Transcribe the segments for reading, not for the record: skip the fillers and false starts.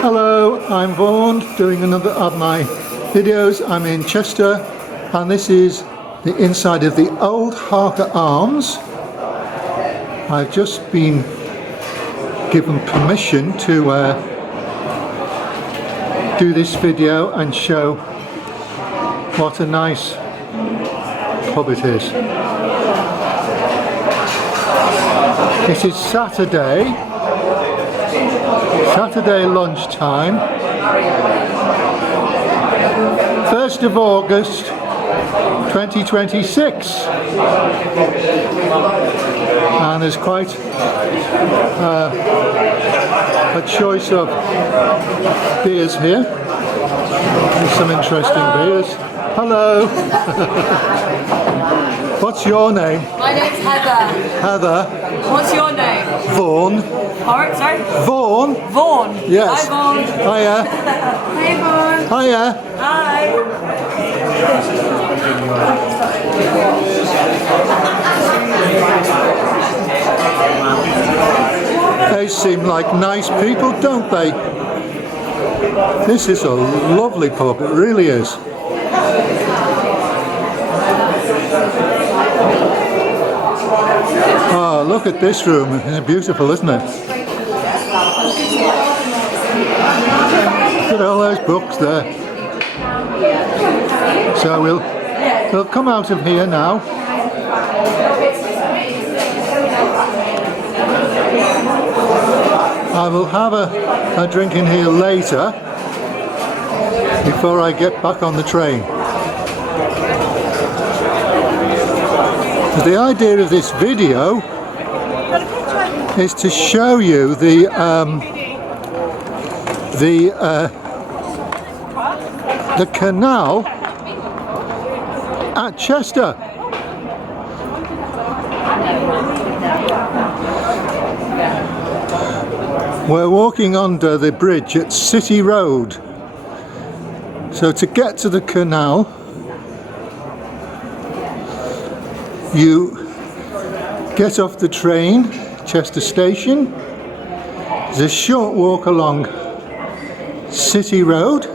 Hello, I'm Vaughan, doing another of my videos. I'm in Chester and this is the inside of the old Harker Arms. I've just been given permission to do this video and show what a nice pub it is. This is Saturday lunchtime, 1st of August 2026, and there's quite a choice of beers here. There's some interesting beers. Hello. What's your name? My name's Heather. Heather. What's your name? Vaughan. Sorry? Vaughan? Vaughan. Yes. Hi, Vaughan. Hiya. Hey, Vaughan. Hiya. Hi. They seem like nice people, don't they? This is a lovely pub, it really is. Oh, look at this room, it's beautiful, isn't it? Look at all those books there. So we'll come out of here now. I will have a drink in here later before I get back on the train. The idea of this video is to show you the canal at Chester. We're walking under the bridge at City Road. So to get to the canal, you get off the train, Chester Station. There's a short walk along City Road,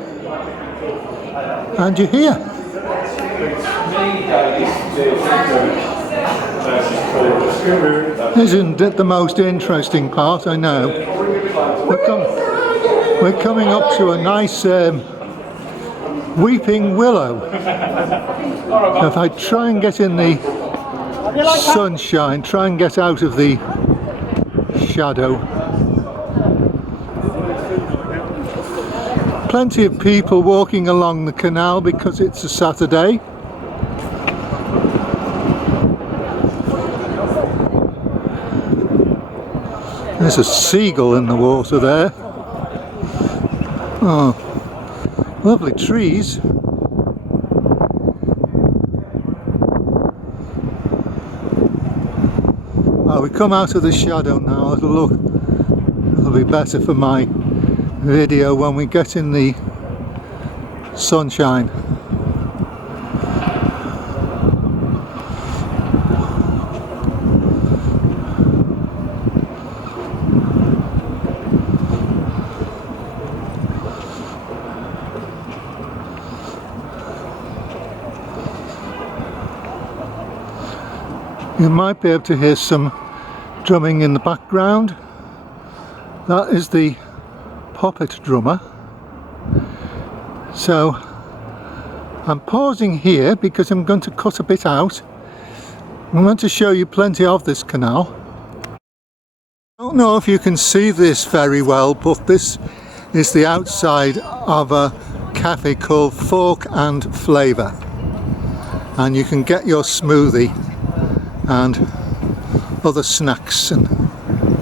and you're here. Isn't it the most interesting part? I know. We're coming up to a nice weeping willow. If I try and get in the sunshine, try and get out of the shadow. Plenty of people walking along the canal because it's a Saturday. There's a seagull in the water there. Oh, lovely trees. Well, we come out of the shadow now. It'll be better for my video when we get in the sunshine. You might be able to hear some drumming in the background. That is the puppet drummer. So I'm pausing here because I'm going to cut a bit out. I'm going to show you plenty of this canal. I don't know if you can see this very well, but this is the outside of a cafe called Fork and Flavour, and you can get your smoothie and other snacks and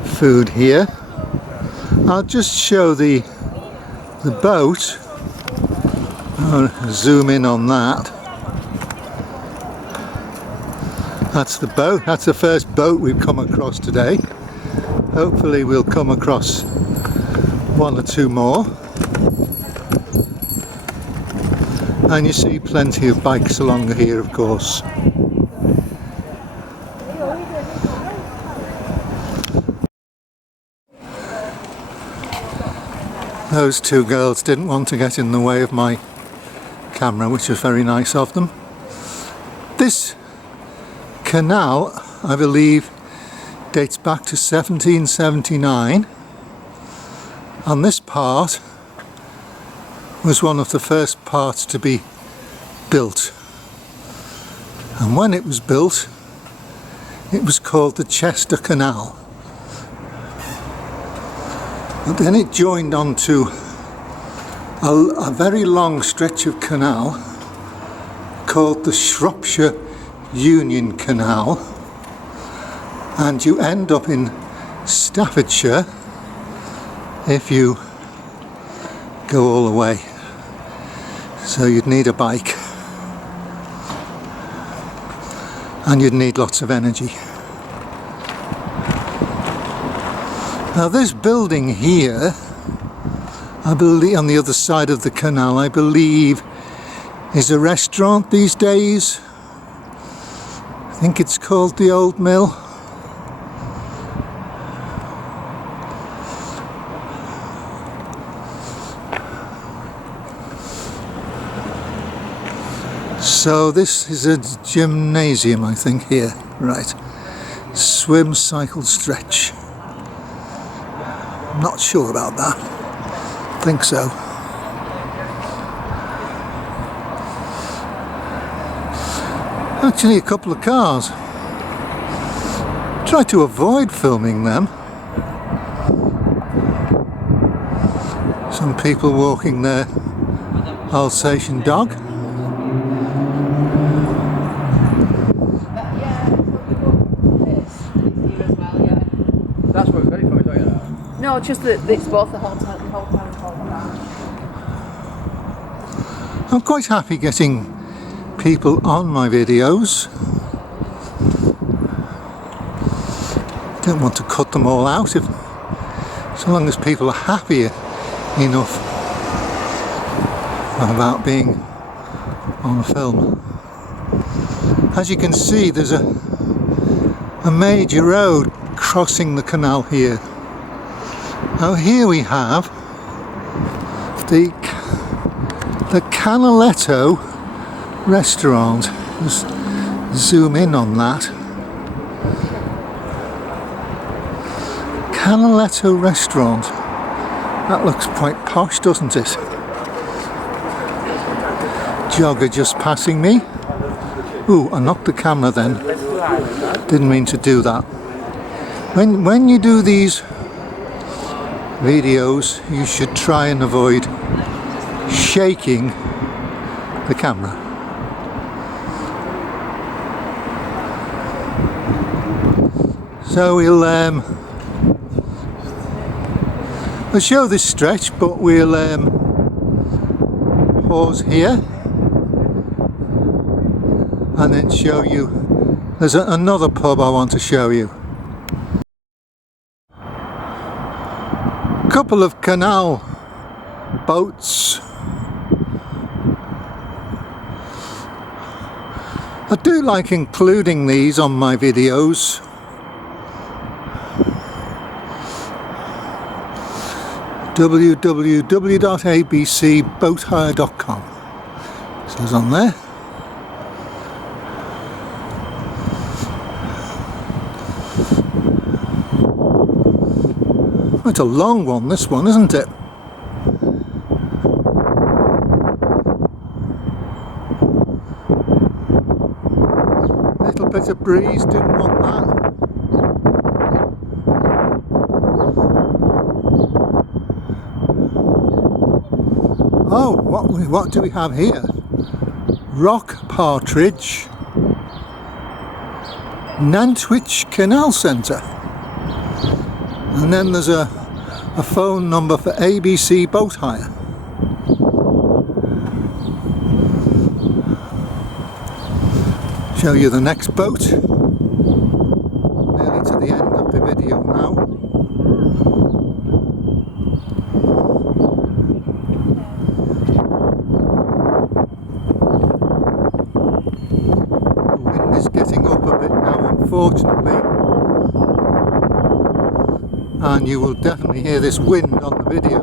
food here. I'll just show the boat. I'll zoom in on that. That's the boat. That's the first boat we've come across today. Hopefully we'll come across one or two more. And you see plenty of bikes along here, of course. Those two girls didn't want to get in the way of my camera, which was very nice of them. This canal, I believe, dates back to 1779, and this part was one of the first parts to be built. And when it was built, it was called the Chester Canal. But then it joined onto a very long stretch of canal called the Shropshire Union Canal, and you end up in Staffordshire if you go all the way. So you'd need a bike and you'd need lots of energy. Now this building here, I believe, on the other side of the canal, I believe is a restaurant these days. I think it's called the Old Mill. So this is a gymnasium, I think, here. Right. Swim, cycle, stretch. Not sure about that. Think so. Actually, a couple of cars. Try to avoid filming them. Some people walking their Alsatian dog. That's what it's ready for, don't you? No, just that it's both the whole time and whole time. I'm quite happy getting people on my videos. Don't want to cut them all out, so long as people are happy enough about being on film. As you can see, there's a major road crossing the canal here. Now here we have the Canaletto restaurant. Just zoom in on that. Canaletto restaurant. That looks quite posh, doesn't it? Jogger just passing me. Ooh, I knocked the camera then. Didn't mean to do that. When you do these videos, you should try and avoid shaking the camera. So we'll show this stretch, but we'll pause here and then show you. There's another pub I want to show you. Couple of canal boats. I do like including these on my videos. www.abcboathire.com says on there. It's a long one, this one, isn't it? Little bit of breeze, didn't want that. Oh, what do we have here? Rock Partridge, Nantwich Canal Centre. And then there's a phone number for ABC Boat Hire. Show you the next boat. Nearly to the end of the video now. The wind is getting up a bit now, unfortunately. And you will definitely hear this wind on the video.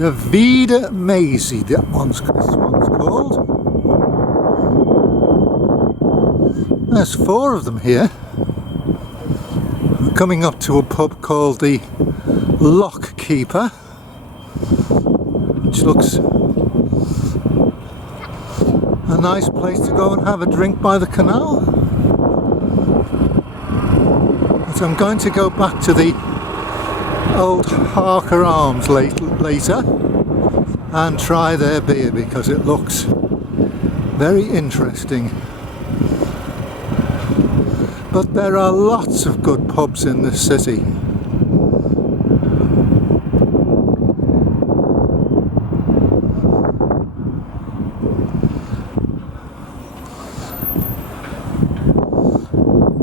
The Vida Mersey, this one's called. There's 4 of them here. We're coming up to a pub called the Lock Keeper, which looks a nice place to go and have a drink by the canal. But I'm going to go back to the old Harker Arms later and try their beer because it looks very interesting. But there are lots of good pubs in this city.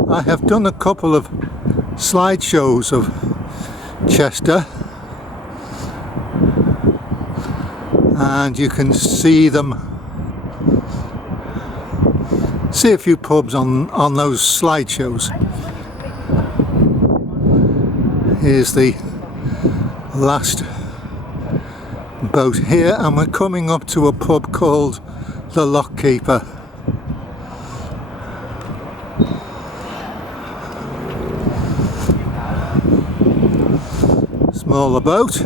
I have done a couple of slideshows of Chester, and you can see a few pubs on those slideshows. Here's the last boat here, and we're coming up to a pub called the Lock Keeper. Smaller boat.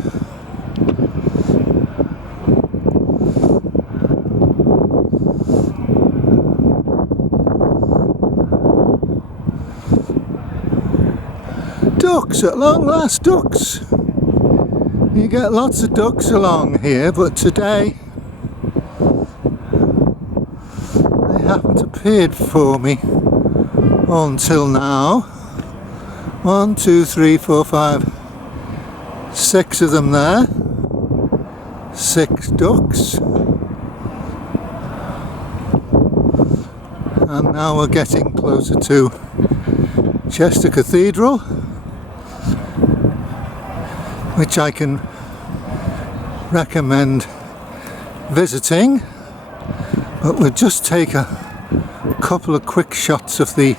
Ducks, at long last, ducks. You get lots of ducks along here, but today they haven't appeared for me until now. 1, 2, 3, 4, 5, 6 of them there. 6 ducks. And now we're getting closer to Chester Cathedral, which I can recommend visiting, but we'll just take a couple of quick shots of the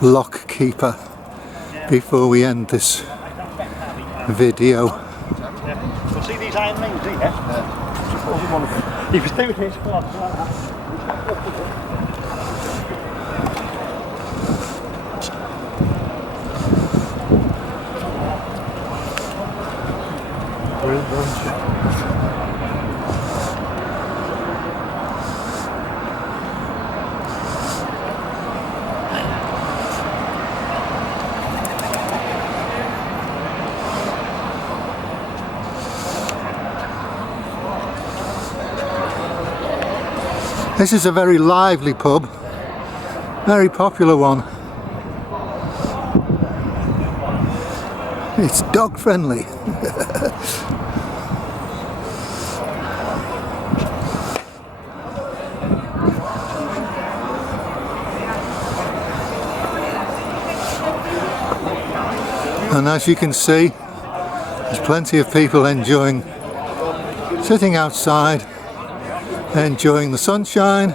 Lock Keeper before we end this video. You'll see these iron rings here. You can stay with this. Come on. This is a very lively pub, very popular one. It's dog friendly. And as you can see, there's plenty of people sitting outside, enjoying the sunshine.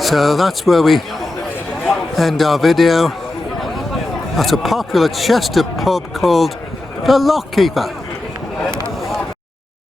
So that's where we end our video at a popular Chester pub called the Lock Keeper.